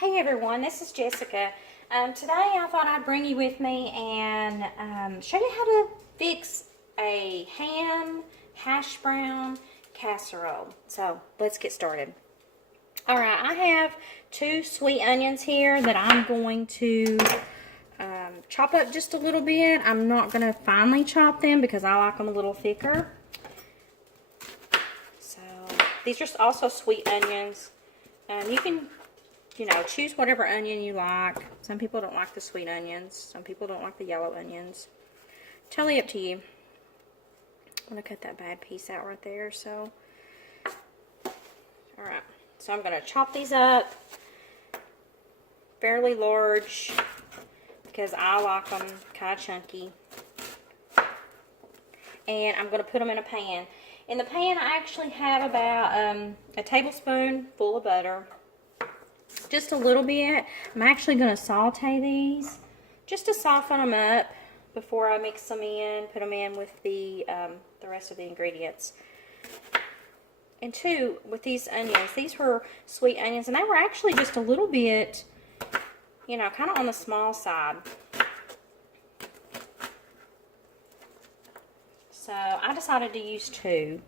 Hey everyone, this is Jessica. Today I thought I'd bring you with me and show you how to fix a ham hash brown casserole. So let's get started. Alright, I have 2 sweet onions here that I'm going to chop up just a little bit. I'm not going to finely chop them because I like them a little thicker. So these are also sweet onions. You can choose whatever onion you like. Some people don't like the sweet onions. Some people don't like the yellow onions. Totally up to you. I'm going to cut that bad piece out right there. So, alright. So I'm going to chop these up fairly large because I like them kind of chunky. And I'm going to put them in a pan. In the pan I actually have about a tablespoon full of butter. Just a little bit. I'm actually going to saute these just to soften them up before I mix them in, put them in with the rest of the ingredients. And two, with these onions, these were sweet onions, and they were actually just a little bit, kind of on the small side. So I decided to use 2.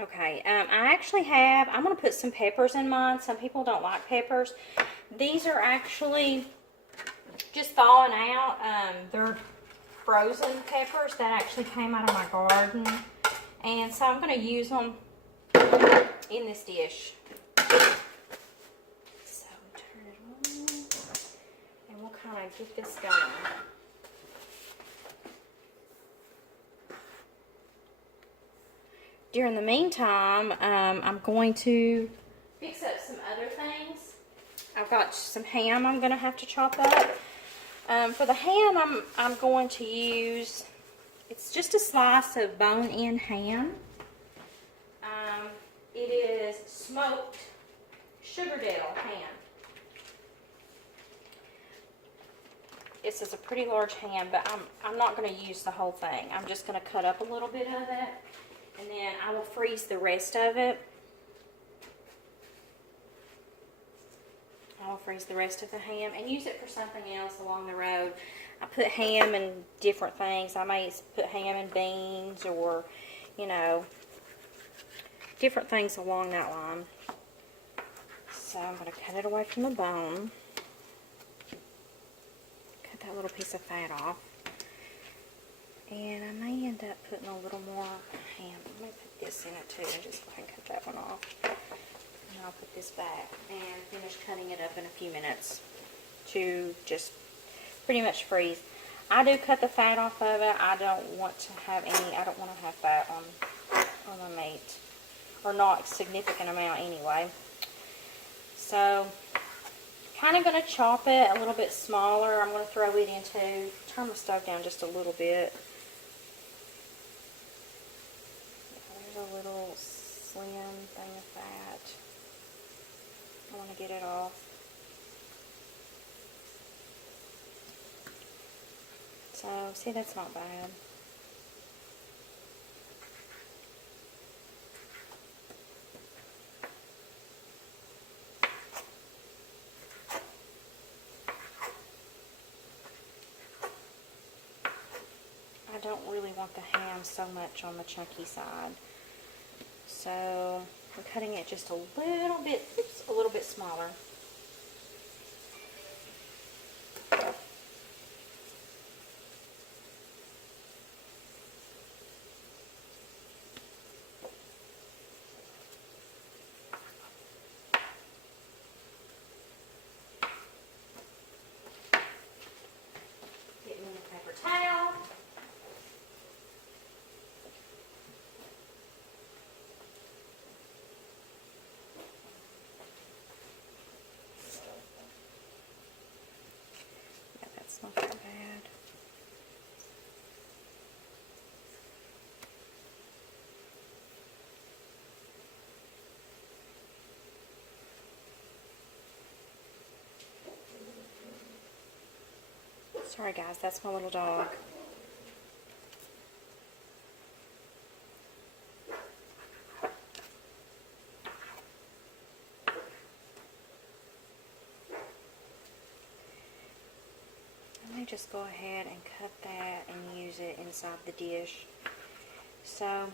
Okay, I'm going to put some peppers in mine. Some people don't like peppers. These are actually just thawing out. They're frozen peppers that actually came out of my garden. And so I'm going to use them in this dish. So turn it on and we'll kind of get this going. During the meantime, I'm going to fix up some other things. I've got some ham I'm going to have to chop up. For the ham, I'm going to use, it's just a slice of bone-in ham. It is smoked Sugardale ham. This is a pretty large ham, but I'm not going to use the whole thing. I'm just going to cut up a little bit of it. And then I will freeze the rest of it. I'll freeze the rest of the ham and use it for something else along the road. I put ham in different things. I may put ham in beans or, different things along that line. So I'm going to cut it away from the bone. Cut that little piece of fat off. And I may end up putting a little more ham. I'm going to put this in it too and just go ahead and cut that one off. And I'll put this back and finish cutting it up in a few minutes to just pretty much freeze. I do cut the fat off of it. I don't want to have fat on the meat. Or not a significant amount anyway. So, kind of going to chop it a little bit smaller. I'm going to throw it into, turn my stove down just a little bit. There's a little slim thing of fat. I want to get it off. So, see, that's not bad. I don't really want the ham so much on the chunky side. So I'm cutting it just a little bit smaller. Get me a paper towel. Sorry guys, that's my little dog. Let me just go ahead and cut that and use it inside the dish. So I'm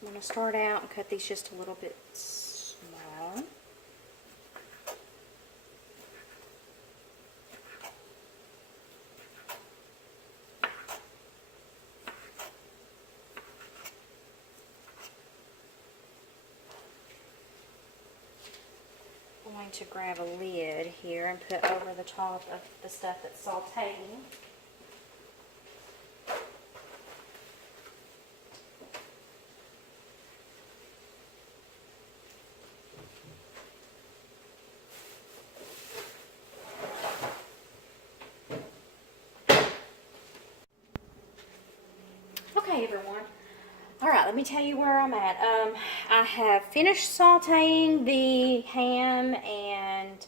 going to start out and cut these just a little bit small. I'm going to grab a lid here and put over the top of the stuff that's sauteing. Okay, everyone. All right, let me tell you where I'm at. I have finished sauteing the ham and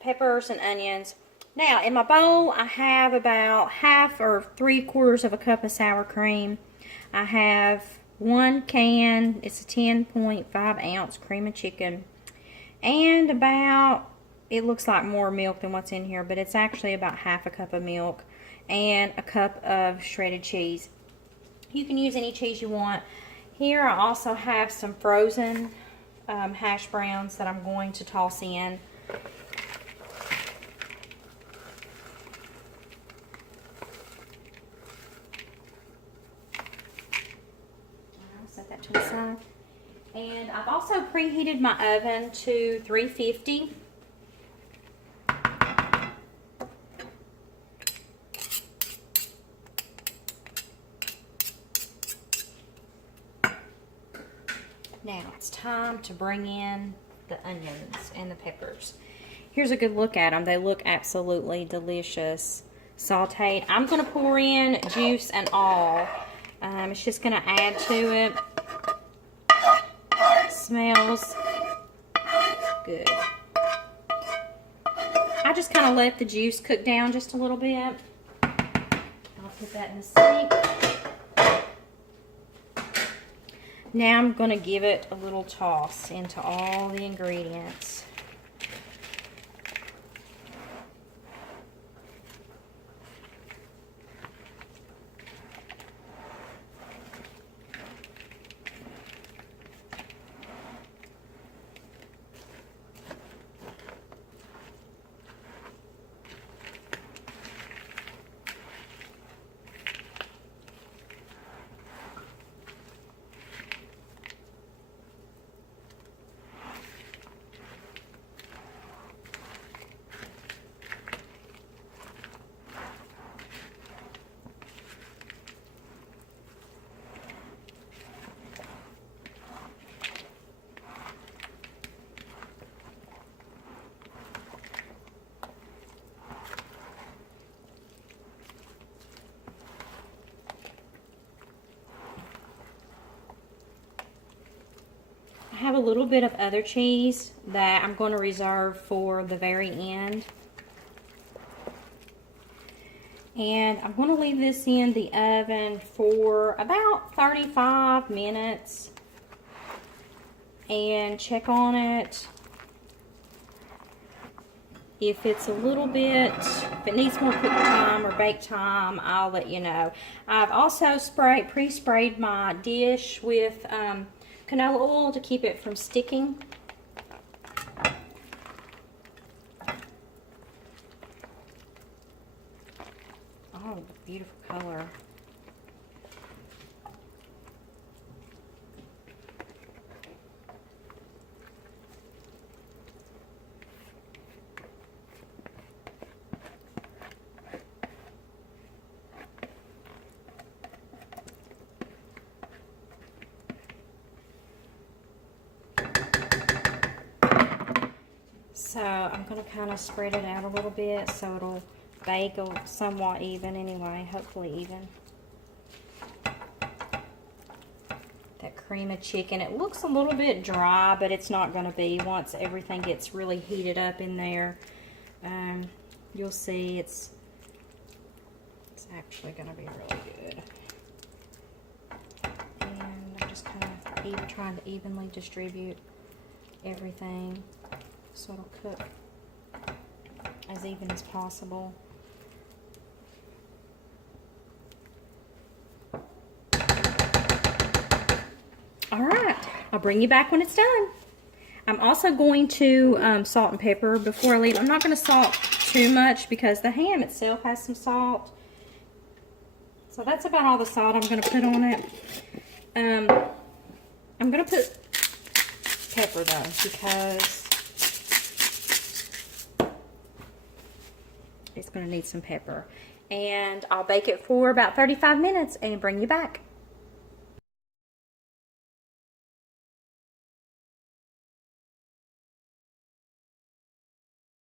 peppers and onions. Now, in my bowl, I have about half or 3/4 of a cup of sour cream. I have 1 can, it's a 10.5 ounce cream of chicken, and about, it looks like more milk than what's in here, but it's actually about half a cup of milk, and a cup of shredded cheese. You can use any cheese you want. Here I also have some frozen hash browns that I'm going to toss in. I'll set that to the side. And I've also preheated my oven to 350. Now it's time to bring in the onions and the peppers. Here's a good look at them. They look absolutely delicious. Sauteed. I'm going to pour in juice and all. It's just going to add to it. Smells good. I just kind of let the juice cook down just a little bit. I'll put that in the sink. Now I'm going to give it a little toss into all the ingredients. I have a little bit of other cheese that I'm going to reserve for the very end. And I'm going to leave this in the oven for about 35 minutes and check on it. If it's a little bit, if it needs more cook time or bake time, I'll let you know. I've also pre-sprayed my dish with canola oil to keep it from sticking. Oh, beautiful color. So I'm going to kind of spread it out a little bit so it'll bake somewhat even anyway, hopefully even. That cream of chicken, it looks a little bit dry, but it's not going to be once everything gets really heated up in there. you'll see it's actually going to be really good. And I'm just kind of trying to evenly distribute everything so it'll cook as even as possible. All right, I'll bring you back when it's done. I'm also going to salt and pepper before I leave. I'm not going to salt too much because the ham itself has some salt. So that's about all the salt I'm going to put on it. I'm going to put pepper though because it's going to need some pepper. And I'll bake it for about 35 minutes and bring you back.